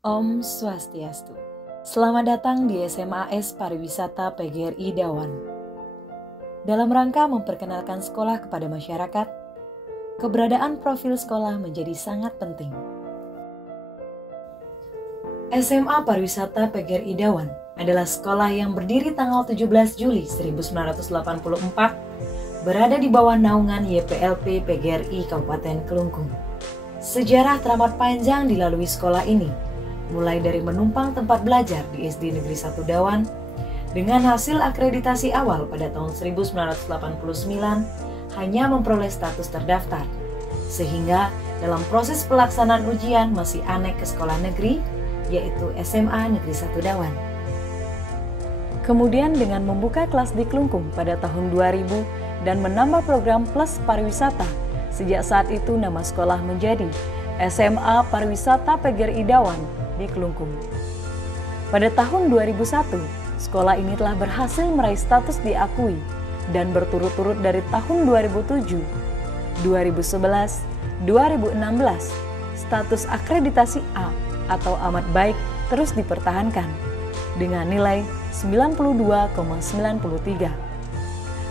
Om Swastiastu. Selamat datang di SMAS Pariwisata PGRI Dawan. Dalam rangka memperkenalkan sekolah kepada masyarakat, keberadaan profil sekolah menjadi sangat penting. SMA Pariwisata PGRI Dawan adalah sekolah yang berdiri tanggal 17 Juli 1984, berada di bawah naungan YPLP PGRI Kabupaten Kelungkung. Sejarah teramat panjang dilalui sekolah ini, mulai dari menumpang tempat belajar di SD Negeri 1 Dawan dengan hasil akreditasi awal pada tahun 1989 hanya memperoleh status terdaftar, sehingga dalam proses pelaksanaan ujian masih anek ke sekolah negeri, yaitu SMA Negeri 1 Dawan. Kemudian dengan membuka kelas di Kelungkung pada tahun 2000 dan menambah program Plus Pariwisata, sejak saat itu nama sekolah menjadi SMA Pariwisata PGRI Dawan di Kelungkung. Pada tahun 2001, sekolah ini telah berhasil meraih status diakui dan berturut-turut dari tahun 2007, 2011, 2016, status akreditasi A atau amat baik terus dipertahankan dengan nilai 92,93.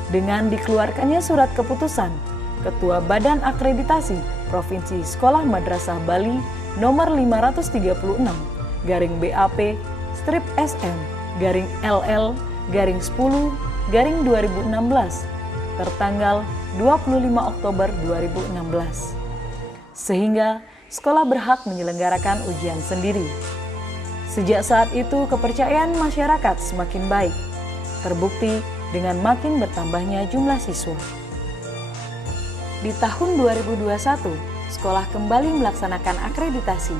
Dengan dikeluarkannya surat keputusan Ketua Badan Akreditasi Provinsi Sekolah Madrasah Bali nomor 530/BAP/SM/LL/10/2016 tertanggal 25 Oktober 2016. Sehingga sekolah berhak menyelenggarakan ujian sendiri. Sejak saat itu kepercayaan masyarakat semakin baik, terbukti dengan makin bertambahnya jumlah siswa. Di tahun 2021, sekolah kembali melaksanakan akreditasi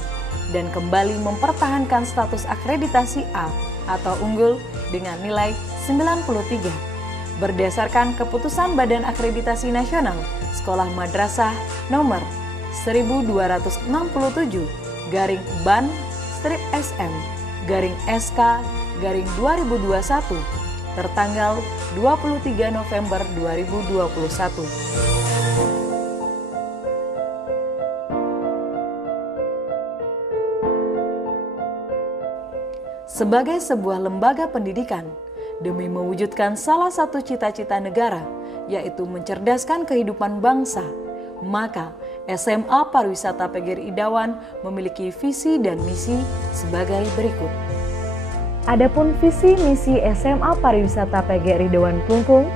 dan kembali mempertahankan status akreditasi A atau unggul dengan nilai 93 berdasarkan keputusan Badan Akreditasi Nasional Sekolah Madrasah nomor 1267/ban/SM/SK/2021 tertanggal 23 November 2021. Sebagai sebuah lembaga pendidikan, demi mewujudkan salah satu cita-cita negara, yaitu mencerdaskan kehidupan bangsa, maka SMA Pariwisata PGRI Dawan memiliki visi dan misi sebagai berikut. Adapun visi misi SMA Pariwisata PGRI Dawan Kelungkung,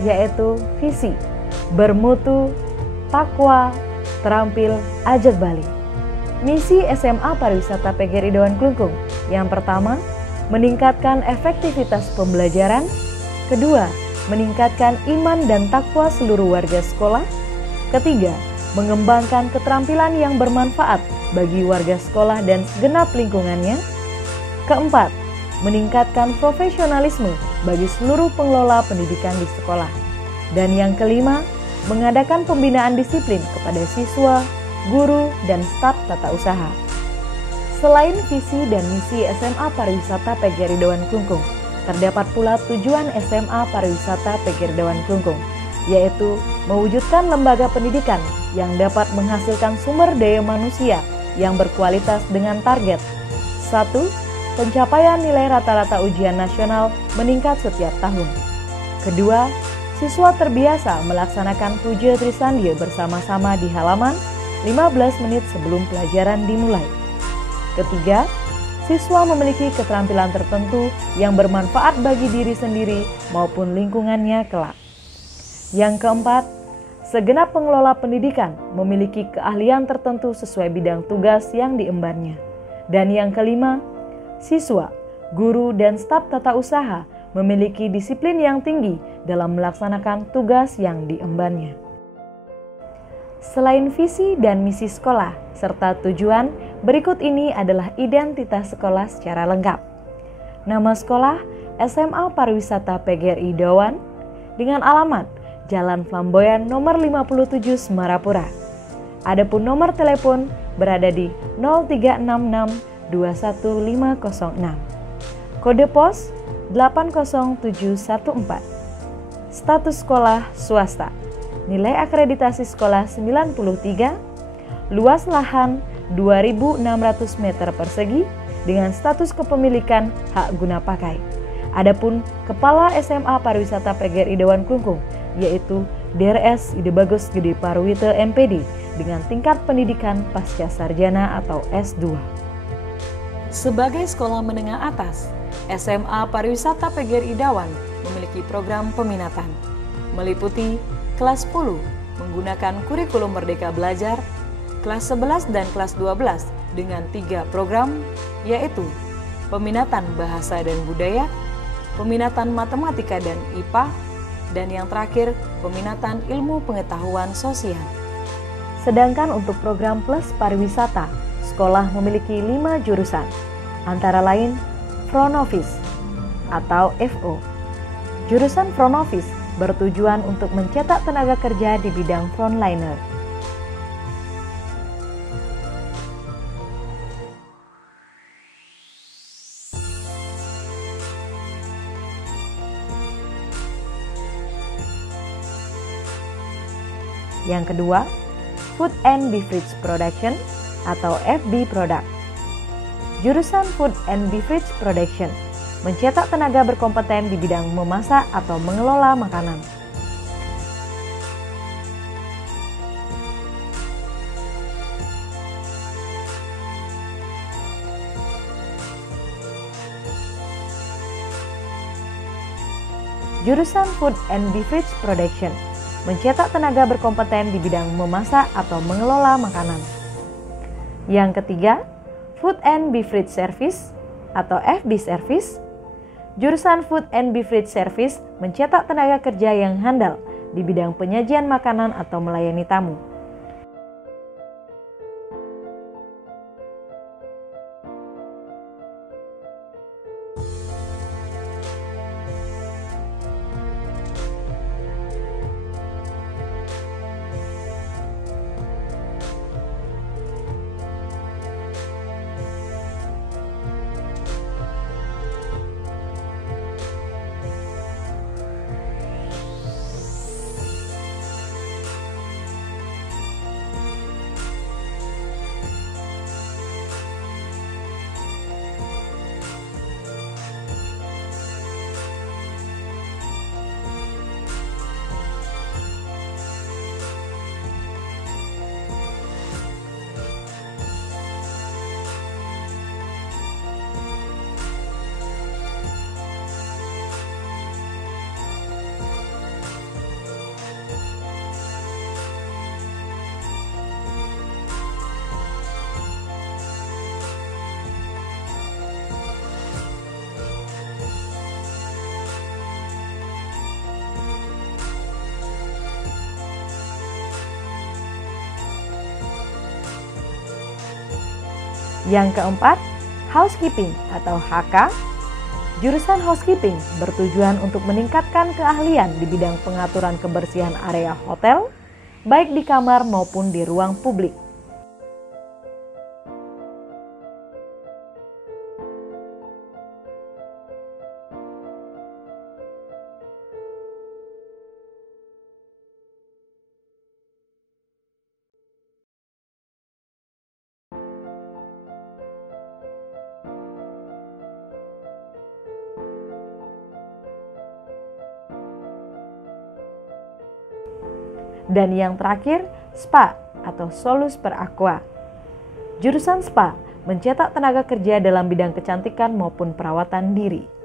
yaitu visi bermutu, takwa, terampil, ajak Bali. Misi SMA Pariwisata PGRI Dawan Kelungkung yang pertama, meningkatkan efektivitas pembelajaran. Kedua, meningkatkan iman dan takwa seluruh warga sekolah. Ketiga, mengembangkan keterampilan yang bermanfaat bagi warga sekolah dan segenap lingkungannya. Keempat, meningkatkan profesionalisme bagi seluruh pengelola pendidikan di sekolah. Dan yang kelima, mengadakan pembinaan disiplin kepada siswa, guru, dan staf tata usaha. Selain visi dan misi SMA Pariwisata PGRI Dawan Kelungkung, terdapat pula tujuan SMA Pariwisata PGRI Dawan Kelungkung, yaitu mewujudkan lembaga pendidikan yang dapat menghasilkan sumber daya manusia yang berkualitas dengan target 1. Pencapaian nilai rata-rata ujian nasional meningkat setiap tahun. Kedua, siswa terbiasa melaksanakan puja Trisandya bersama-sama di halaman 15 menit sebelum pelajaran dimulai. Ketiga, siswa memiliki keterampilan tertentu yang bermanfaat bagi diri sendiri maupun lingkungannya kelak. Yang keempat, segenap pengelola pendidikan memiliki keahlian tertentu sesuai bidang tugas yang diembannya. Dan yang kelima, siswa, guru, dan staf tata usaha memiliki disiplin yang tinggi dalam melaksanakan tugas yang diembannya. Selain visi dan misi sekolah serta tujuan, berikut ini adalah identitas sekolah secara lengkap. Nama sekolah SMA Pariwisata PGRI Dawan dengan alamat Jalan Flamboyan nomor 57 Semarapura. Adapun nomor telepon berada di 0366 21506. Kode pos 80714. Status sekolah swasta. Nilai akreditasi sekolah 93, luas lahan 2.600 meter persegi dengan status kepemilikan hak guna pakai. Adapun Kepala SMA Pariwisata PGRI Dawan Klungkung yaitu DRS Ide Bagus Gede Parwite MPD dengan tingkat pendidikan pasca sarjana atau S2. Sebagai sekolah menengah atas, SMA Pariwisata PGRI Dawan memiliki program peminatan meliputi kelas 10 menggunakan kurikulum Merdeka Belajar, kelas 11 dan kelas 12 dengan 3 program yaitu peminatan bahasa dan budaya, peminatan matematika dan IPA, dan yang terakhir peminatan ilmu pengetahuan sosial. Sedangkan untuk program Plus Pariwisata, sekolah memiliki 5 jurusan, antara lain Front Office atau FO. Jurusan Front Office bertujuan untuk mencetak tenaga kerja di bidang frontliner. Yang kedua, Food and Beverage Production atau FB Product. Jurusan Food and Beverage Production mencetak tenaga berkompeten di bidang memasak atau mengelola makanan. Jurusan Food and Beverage Production mencetak tenaga berkompeten di bidang memasak atau mengelola makanan. Yang ketiga, Food and Beverage Service atau FB Service. Jurusan Food and Beverage Service mencetak tenaga kerja yang handal di bidang penyajian makanan atau melayani tamu. Yang keempat, Housekeeping atau HK. Jurusan Housekeeping bertujuan untuk meningkatkan keahlian di bidang pengaturan kebersihan area hotel, baik di kamar maupun di ruang publik. Dan yang terakhir, SPA atau Solus per Aqua. Jurusan SPA mencetak tenaga kerja dalam bidang kecantikan maupun perawatan diri.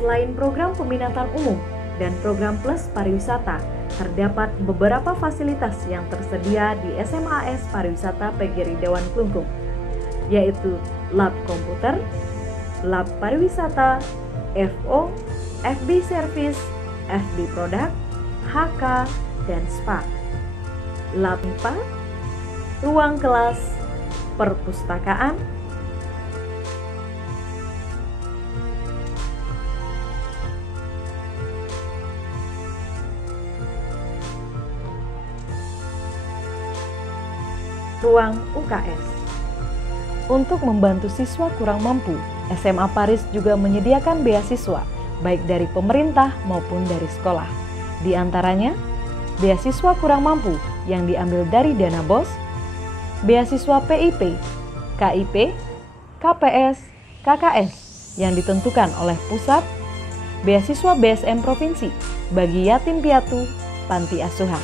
selain program peminatan umum dan program plus pariwisata, terdapat beberapa fasilitas yang tersedia di SMAS Pariwisata PGRI Dawan Klungkung, yaitu lab komputer, lab pariwisata, FO, FB service, FB produk, HK, dan spa, lab IPA, ruang kelas, perpustakaan, ruang UKS. Untuk membantu siswa kurang mampu, SMA Paris juga menyediakan beasiswa, baik dari pemerintah maupun dari sekolah. Di antaranya, beasiswa kurang mampu yang diambil dari dana BOS, beasiswa PIP, KIP, KPS, KKS yang ditentukan oleh pusat, beasiswa BSM provinsi bagi yatim piatu, panti asuhan,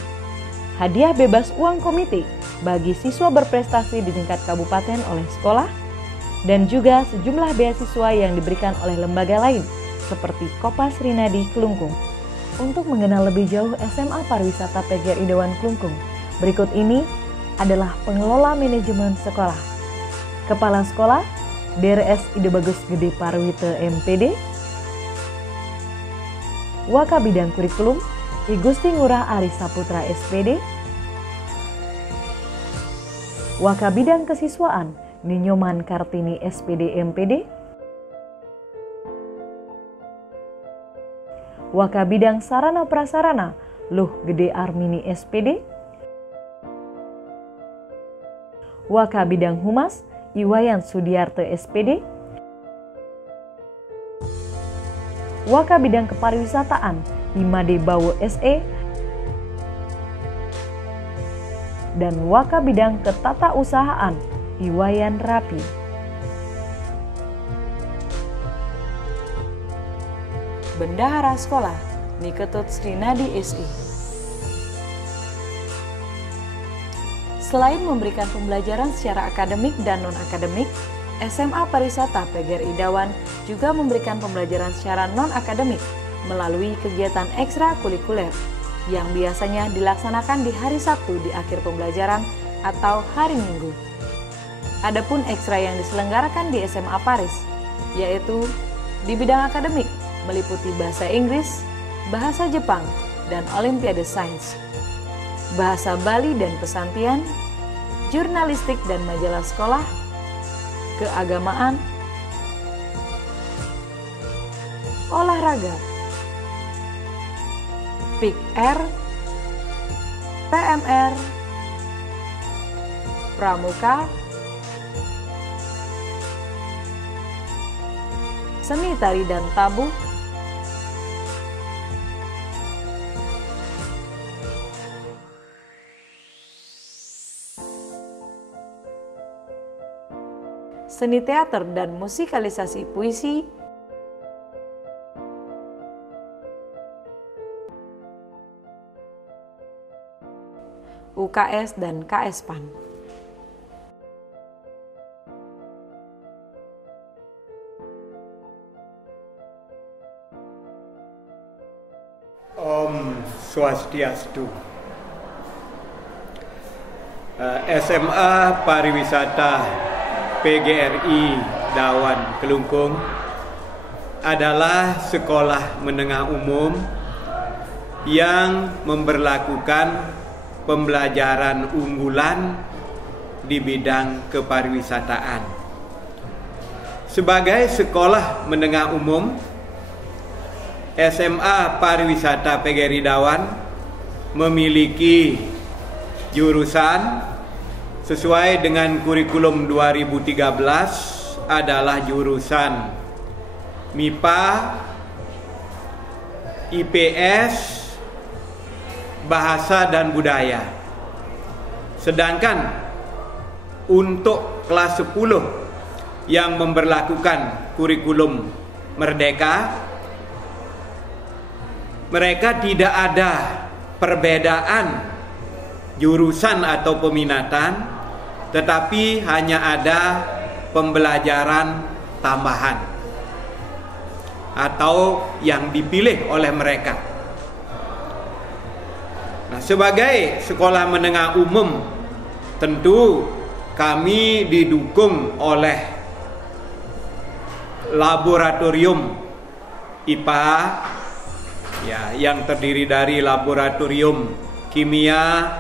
hadiah bebas uang komite bagi siswa berprestasi di tingkat kabupaten oleh sekolah, dan juga sejumlah beasiswa yang diberikan oleh lembaga lain seperti Kopas Rinadi Klungkung. Untuk mengenal lebih jauh SMA Pariwisata PGRI Dawan Klungkung, berikut ini adalah pengelola manajemen sekolah. Kepala Sekolah DRS Ide Bagus Gede Parwite MPD, Waka Bidang Kurikulum I Gusti Ngurah Ari Saputra SPD, Waka Bidang Kesiswaan Ninyoman Kartini SPD MPD, Waka Bidang Sarana Prasarana Luh Gede Armini SPD, Waka Bidang Humas Iwayan Sudiarte SPD, Waka Bidang Kepariwisataan Imade Bawo SE, dan Waka Bidang Ketatausahaan Iwayan Rapi. Bendahara Sekolah Niketut Srinadi SI. Selain memberikan pembelajaran secara akademik dan non-akademik, SMA Pariwisata PGRI Dawan juga memberikan pembelajaran secara non-akademik melalui kegiatan ekstrakurikuler yang biasanya dilaksanakan di hari Sabtu di akhir pembelajaran atau hari Minggu. Adapun ekstra yang diselenggarakan di SMA Paris, yaitu di bidang akademik meliputi bahasa Inggris, bahasa Jepang, dan Olimpiade Sains, bahasa Bali dan Pesantian, jurnalistik dan majalah sekolah, keagamaan, olahraga, PIK-R, PMR, pramuka, seni tari dan tabuh, seni teater dan musikalisasi puisi, UKS dan KSPAN. Om Swastiastu. SMA Pariwisata PGRI Dawan Klungkung adalah sekolah menengah umum yang memberlakukan pembelajaran unggulan di bidang kepariwisataan. Sebagai sekolah menengah umum, SMA Pariwisata PGRI Dawan memiliki jurusan sesuai dengan kurikulum 2013 adalah jurusan MIPA, IPS, Bahasa dan Budaya. Sedangkan untuk kelas 10 yang memberlakukan kurikulum Merdeka, mereka tidak ada perbedaan jurusan atau peminatan, tetapi hanya ada pembelajaran tambahan. atau yang dipilih oleh mereka. Nah, sebagai sekolah menengah umum, tentu kami didukung oleh laboratorium IPA ya, yang terdiri dari laboratorium kimia,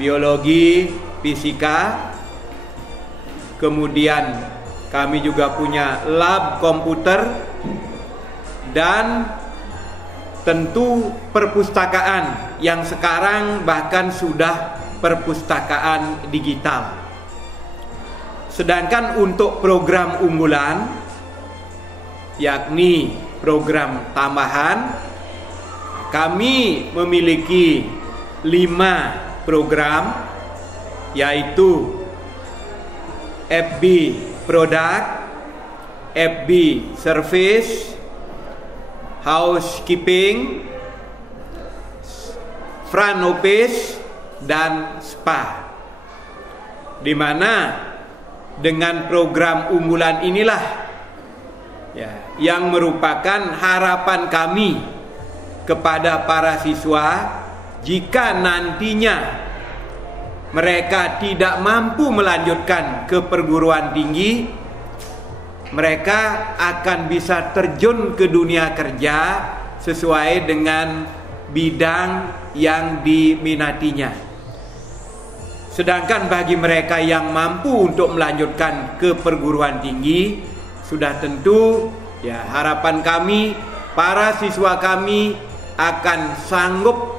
biologi, fisika. Kemudian kami juga punya lab komputer dan tentu perpustakaan yang sekarang bahkan sudah perpustakaan digital. Sedangkan untuk program unggulan, yakni program tambahan, kami memiliki 5 program, yaitu FB Product, FB Service, Housekeeping, Front Office, dan Spa. Di mana dengan program unggulan inilah ya, yang merupakan harapan kami kepada para siswa jika nantinya mereka tidak mampu melanjutkan ke perguruan tinggi, mereka akan bisa terjun ke dunia kerja sesuai dengan bidang yang diminatinya. Sedangkan bagi mereka yang mampu untuk melanjutkan ke perguruan tinggi, sudah tentu ya harapan kami, para siswa kami akan sanggup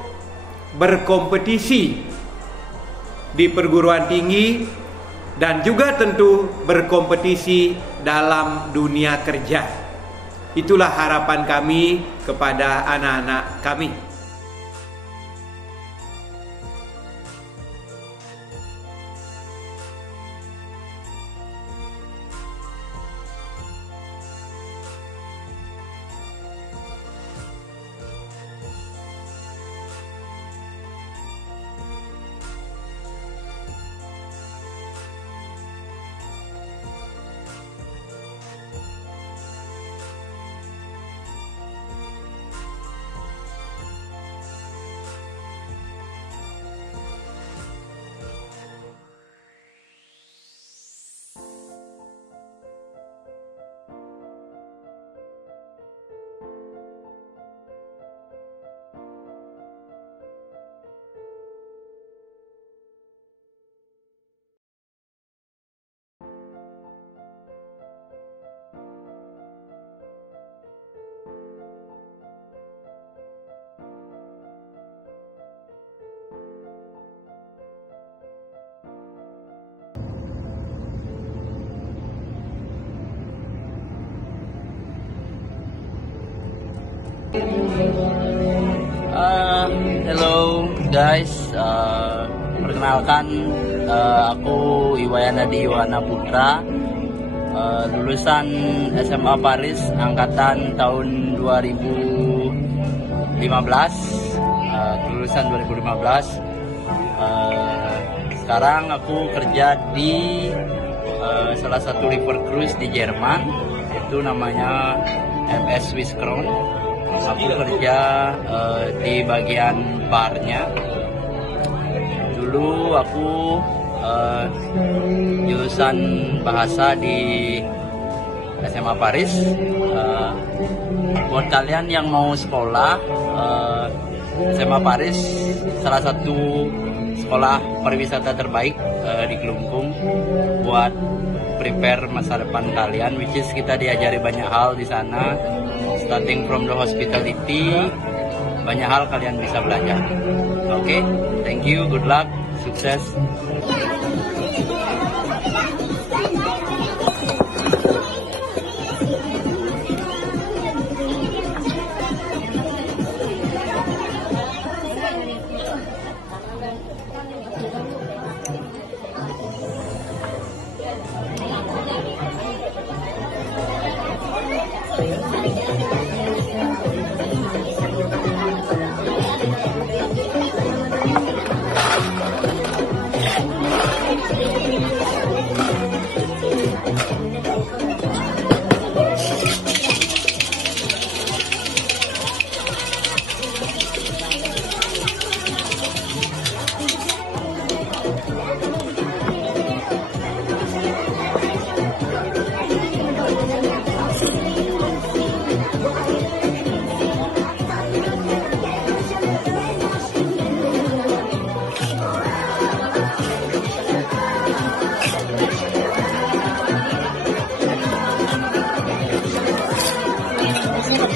berkompetisi di perguruan tinggi dan juga tentu berkompetisi dalam dunia kerja. Itulah harapan kami kepada anak-anak kami. Hello guys, perkenalkan aku Iwayanadi Yohana Putra, lulusan SMA Paris angkatan tahun 2015, lulusan 2015. Sekarang aku kerja di salah satu river cruise di Jerman, itu namanya MS Swiss Crown. Aku kerja di bagian barnya. Dulu aku jurusan bahasa di SMA Paris. Buat kalian yang mau sekolah, SMA Paris salah satu sekolah pariwisata terbaik di Kelungkung buat prepare masa depan kalian, which is kita diajari banyak hal di sana, starting from the hospitality, banyak hal kalian bisa belajar. Oke, thank you, good luck, sukses. Salam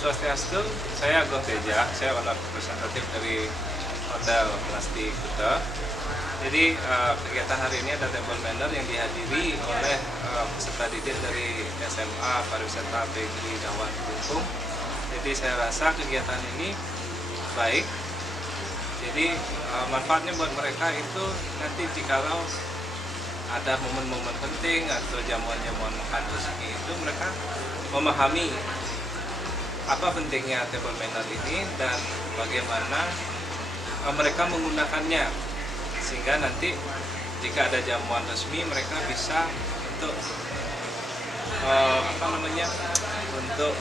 Swastiastu, saya Agung Teja, saya owner representatif dari Hotel Melasti Kuta. Jadi kegiatan hari ini ada table manner yang dihadiri oleh peserta didik dari SMA Pariwisata PGRI Dawan Kelungkung. Jadi saya rasa kegiatan ini baik. Jadi manfaatnya buat mereka itu nanti jikalau ada momen-momen penting atau jamuan-jamuan makan rezeki itu mereka memahami apa pentingnya table manner ini dan bagaimana mereka menggunakannya, sehingga nanti jika ada jamuan resmi mereka bisa untuk untuk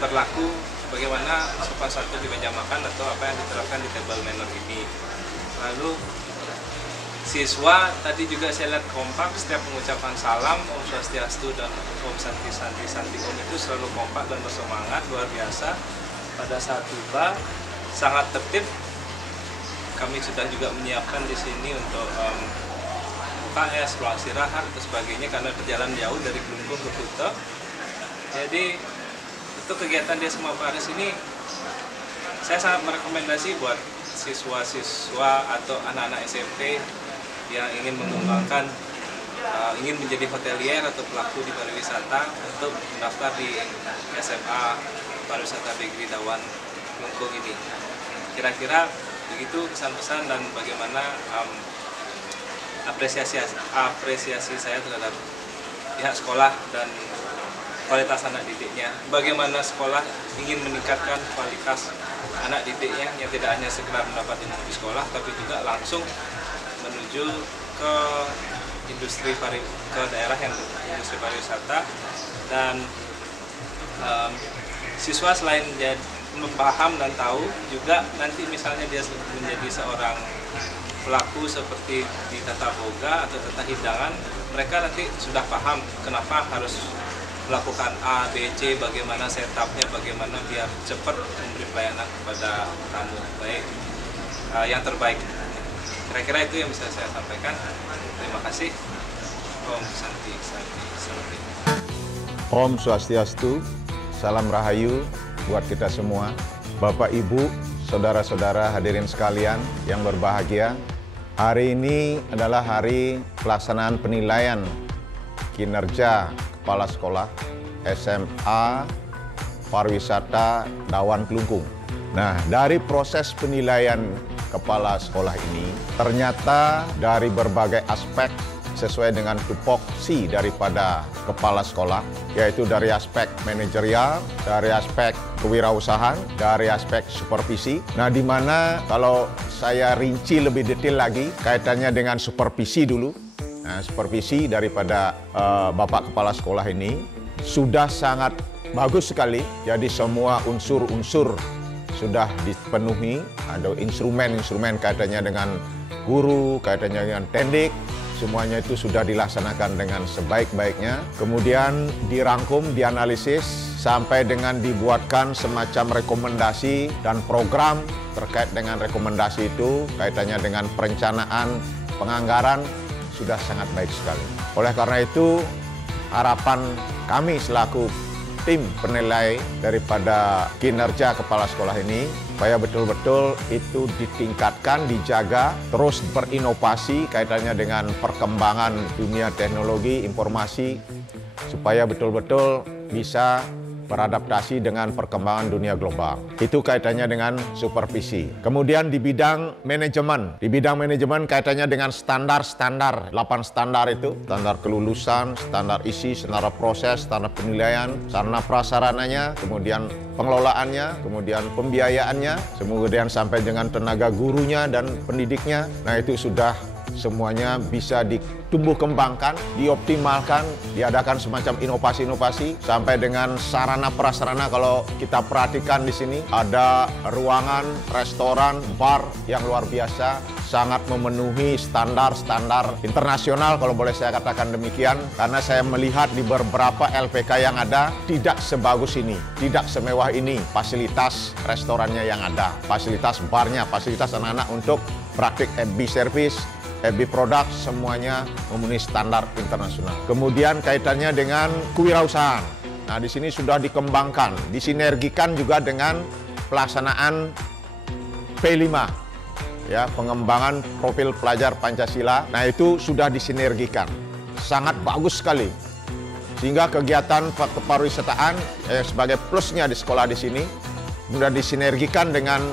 berlaku bagaimana sopan santun di meja makan atau apa yang diterapkan di table manner ini. Lalu siswa tadi juga saya lihat kompak, setiap mengucapkan salam Om Swastiastu dan Om Santi Santi Santi Om itu selalu kompak dan bersemangat luar biasa. Pada saat tiba sangat tertib. Kami sudah juga menyiapkan di sini untuk UKS, ruang istirahat dan sebagainya karena perjalanan jauh dari Kelungkung ke Kuta. Jadi untuk kegiatan di SMA Paris ini saya sangat merekomendasi buat siswa-siswa atau anak-anak SMP yang ingin mengembangkan, ingin menjadi hotelier atau pelaku di pariwisata untuk mendaftar di SMA Pariwisata PGRI Dawan Kelungkung ini. Kira-kira begitu kesan-pesan dan bagaimana apresiasi saya terhadap pihak sekolah dan kualitas anak didiknya. Bagaimana sekolah ingin meningkatkan kualitas anak didiknya yang tidak hanya sekedar mendapat ilmu di sekolah, tapi juga langsung menuju ke industri ke daerah yang industri pariwisata. Dan siswa selain paham dan tahu juga nanti misalnya dia menjadi seorang pelaku seperti di tata boga atau tata hidangan, mereka nanti sudah paham kenapa harus melakukan A, B, C, bagaimana setupnya, bagaimana biar cepat memberi pelayanan kepada tamu baik, yang terbaik. Kira-kira itu yang bisa saya sampaikan. Terima kasih. Om Santi Santi Santi. Om Swastiastu, salam rahayu buat kita semua. Bapak, Ibu, saudara-saudara hadirin sekalian yang berbahagia. Hari ini adalah hari pelaksanaan penilaian kinerja Kepala Sekolah SMA Pariwisata Dawan Kelungkung. Nah, dari proses penilaian Kepala Sekolah ini, ternyata dari berbagai aspek sesuai dengan tupoksi daripada Kepala Sekolah, yaitu dari aspek manajerial, dari aspek kewirausahaan, dari aspek supervisi. Nah, di mana kalau saya rinci lebih detail lagi kaitannya dengan supervisi dulu. Nah, supervisi daripada Bapak Kepala Sekolah ini sudah sangat bagus sekali. Jadi semua unsur-unsur sudah dipenuhi. Ada instrumen-instrumen kaitannya dengan guru, kaitannya dengan tendik. Semuanya itu sudah dilaksanakan dengan sebaik-baiknya. Kemudian dirangkum, dianalisis, sampai dengan dibuatkan semacam rekomendasi dan program terkait dengan rekomendasi itu. Kaitannya dengan perencanaan, penganggaran, sudah sangat baik sekali. Oleh karena itu, harapan kami selaku tim penilai daripada kinerja kepala sekolah ini, supaya betul-betul itu ditingkatkan, dijaga, terus berinovasi kaitannya dengan perkembangan dunia teknologi, informasi, supaya betul-betul bisa beradaptasi dengan perkembangan dunia global. Itu kaitannya dengan supervisi. Kemudian di bidang manajemen. Di bidang manajemen kaitannya dengan standar-standar. 8 standar itu. Standar kelulusan, standar isi, standar proses, standar penilaian, sarana prasarananya, kemudian pengelolaannya, kemudian pembiayaannya, kemudian sampai dengan tenaga gurunya dan pendidiknya. Nah, itu sudah semuanya bisa ditumbuh kembangkan, dioptimalkan, diadakan semacam inovasi-inovasi sampai dengan sarana prasarana. Kalau kita perhatikan di sini ada ruangan, restoran, bar yang luar biasa, sangat memenuhi standar-standar internasional kalau boleh saya katakan demikian, karena saya melihat di beberapa LPK yang ada tidak sebagus ini, tidak semewah ini fasilitas restorannya yang ada, fasilitas barnya, fasilitas anak-anak untuk praktik FB service, FB produk, semuanya memenuhi standar internasional. Kemudian kaitannya dengan kewirausahaan. Nah, di sini sudah dikembangkan, disinergikan juga dengan pelaksanaan P5, ya, pengembangan profil pelajar Pancasila. Nah, itu sudah disinergikan, sangat bagus sekali. Sehingga kegiatan kepariwisataan sebagai plusnya di sekolah di sini sudah disinergikan dengan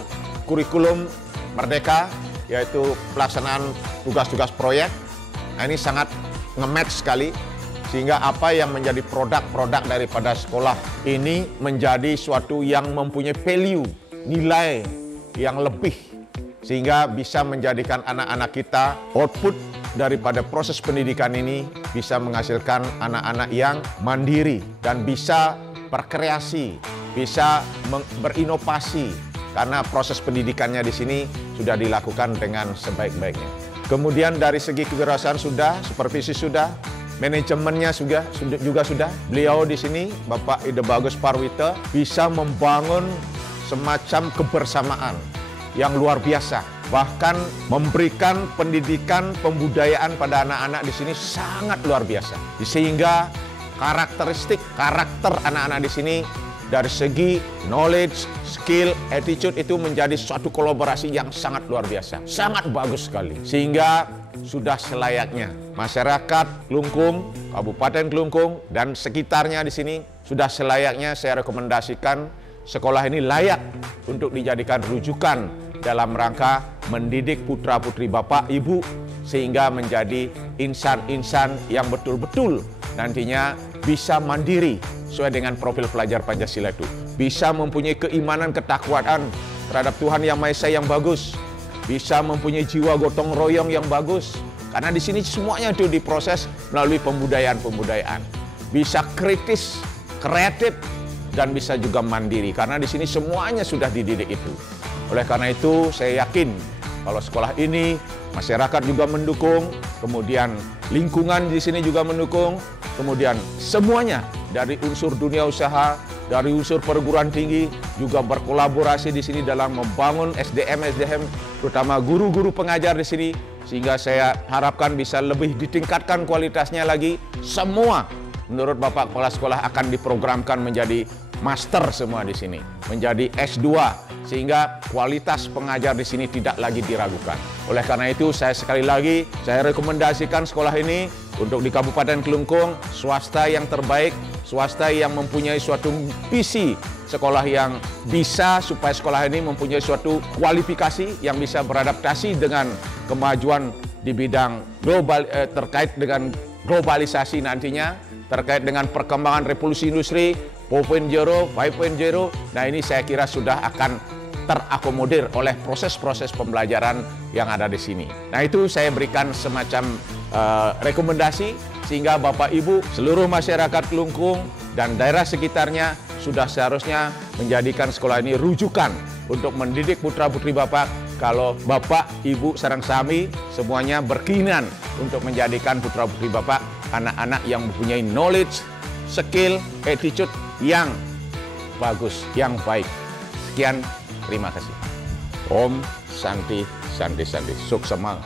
kurikulum Merdeka, yaitu pelaksanaan tugas-tugas proyek. Nah, ini sangat nge-match sekali, sehingga apa yang menjadi produk-produk daripada sekolah ini menjadi suatu yang mempunyai value, nilai yang lebih, sehingga bisa menjadikan anak-anak kita output daripada proses pendidikan ini bisa menghasilkan anak-anak yang mandiri dan bisa berkreasi, bisa berinovasi, karena proses pendidikannya di sini sudah dilakukan dengan sebaik-baiknya. Kemudian dari segi kewirausahaan sudah, supervisi sudah, manajemennya juga sudah. Beliau di sini, Bapak Ide Bagus Parwita, bisa membangun semacam kebersamaan yang luar biasa. Bahkan memberikan pendidikan pembudayaan pada anak-anak di sini sangat luar biasa. Sehingga karakter anak-anak di sini dari segi knowledge, skill, attitude itu menjadi suatu kolaborasi yang sangat luar biasa. Sangat bagus sekali. Sehingga sudah selayaknya masyarakat Klungkung, Kabupaten Klungkung, dan sekitarnya di sini sudah selayaknya saya rekomendasikan sekolah ini layak untuk dijadikan rujukan dalam rangka mendidik putra-putri Bapak, Ibu, sehingga menjadi insan-insan yang betul-betul nantinya bisa mandiri sesuai dengan profil pelajar Pancasila itu. Bisa mempunyai keimanan, ketakwaan terhadap Tuhan Yang Maha Esa yang bagus. Bisa mempunyai jiwa gotong royong yang bagus. Karena di sini semuanya itu diproses melalui pembudayaan. Bisa kritis, kreatif, dan bisa juga mandiri. Karena di sini semuanya sudah dididik itu. Oleh karena itu saya yakin kalau sekolah ini masyarakat juga mendukung, kemudian lingkungan di sini juga mendukung, kemudian semuanya dari unsur dunia usaha, dari unsur perguruan tinggi juga berkolaborasi di sini dalam membangun SDM, terutama guru-guru pengajar di sini, sehingga saya harapkan bisa lebih ditingkatkan kualitasnya lagi. Semua menurut Bapak Kepala Sekolah akan diprogramkan menjadi master semua di sini, menjadi S2, sehingga kualitas pengajar di sini tidak lagi diragukan. Oleh karena itu saya sekali lagi saya rekomendasikan sekolah ini untuk di Kabupaten Klungkung, swasta yang terbaik, swasta yang mempunyai suatu visi sekolah yang bisa supaya sekolah ini mempunyai suatu kualifikasi yang bisa beradaptasi dengan kemajuan di bidang global terkait dengan globalisasi nantinya, terkait dengan perkembangan revolusi industri 4.0, 5.0. Nah, ini saya kira sudah akan terakomodir oleh proses-proses pembelajaran yang ada di sini. Nah, itu saya berikan semacam rekomendasi sehingga Bapak Ibu, seluruh masyarakat Klungkung dan daerah sekitarnya sudah seharusnya menjadikan sekolah ini rujukan untuk mendidik putra-putri Bapak. Kalau Bapak, Ibu, sareng sami semuanya berkeinginan untuk menjadikan putra-putri Bapak anak-anak yang mempunyai knowledge, skill, attitude yang bagus, yang baik. Sekian, terima kasih. Om Santi Santi Santi Suksema.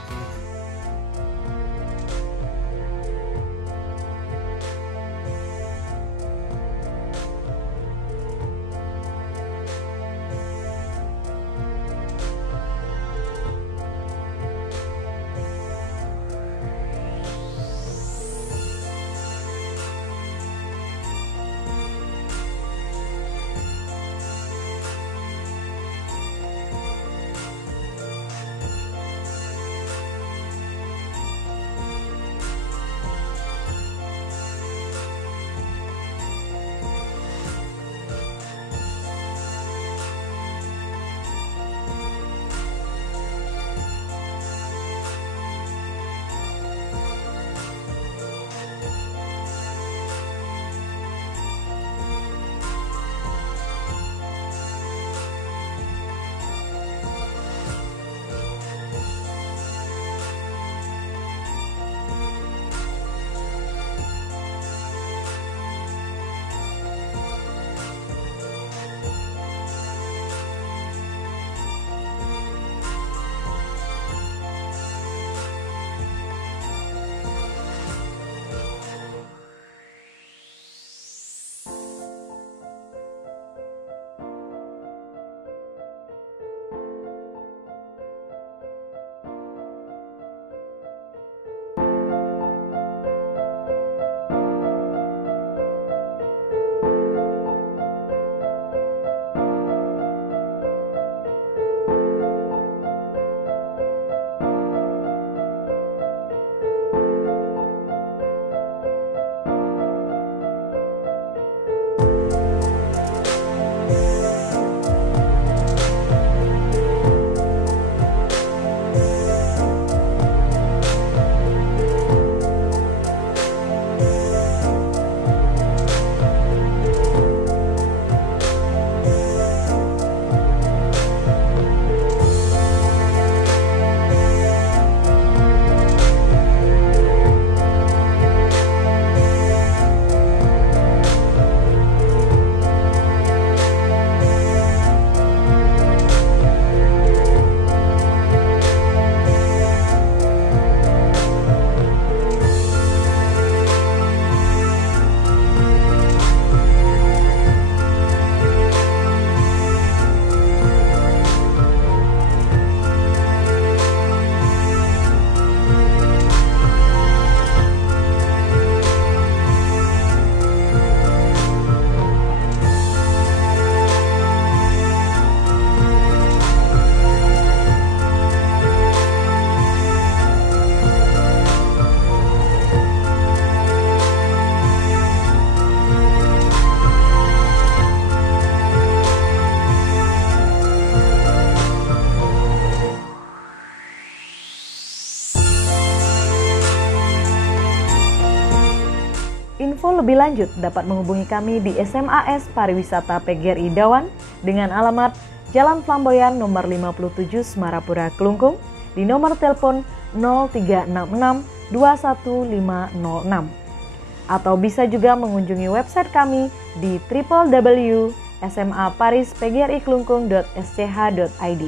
lebih lanjut dapat menghubungi kami di SMAS Pariwisata PGRI Dawan dengan alamat Jalan Flamboyan nomor 57 Semarapura Kelungkung di nomor telepon 0366 21506. Atau bisa juga mengunjungi website kami di www.smaparispgrikelungkung.sch.id.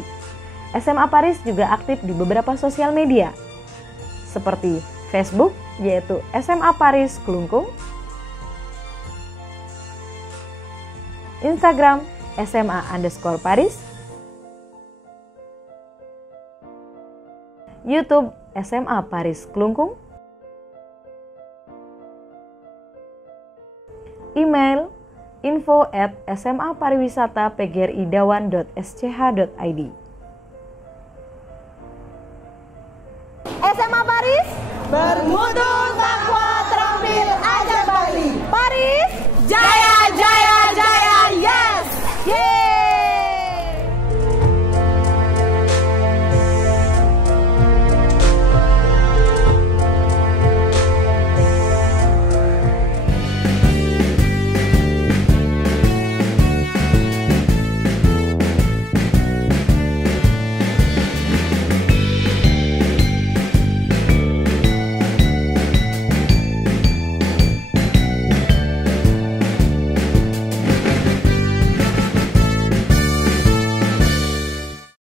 SMA Paris juga aktif di beberapa sosial media seperti Facebook yaitu SMA Paris Kelungkung, Instagram SMA_Paris, YouTube SMA Paris Kelungkung, email info@smapariwisatapgridawan.sch.id.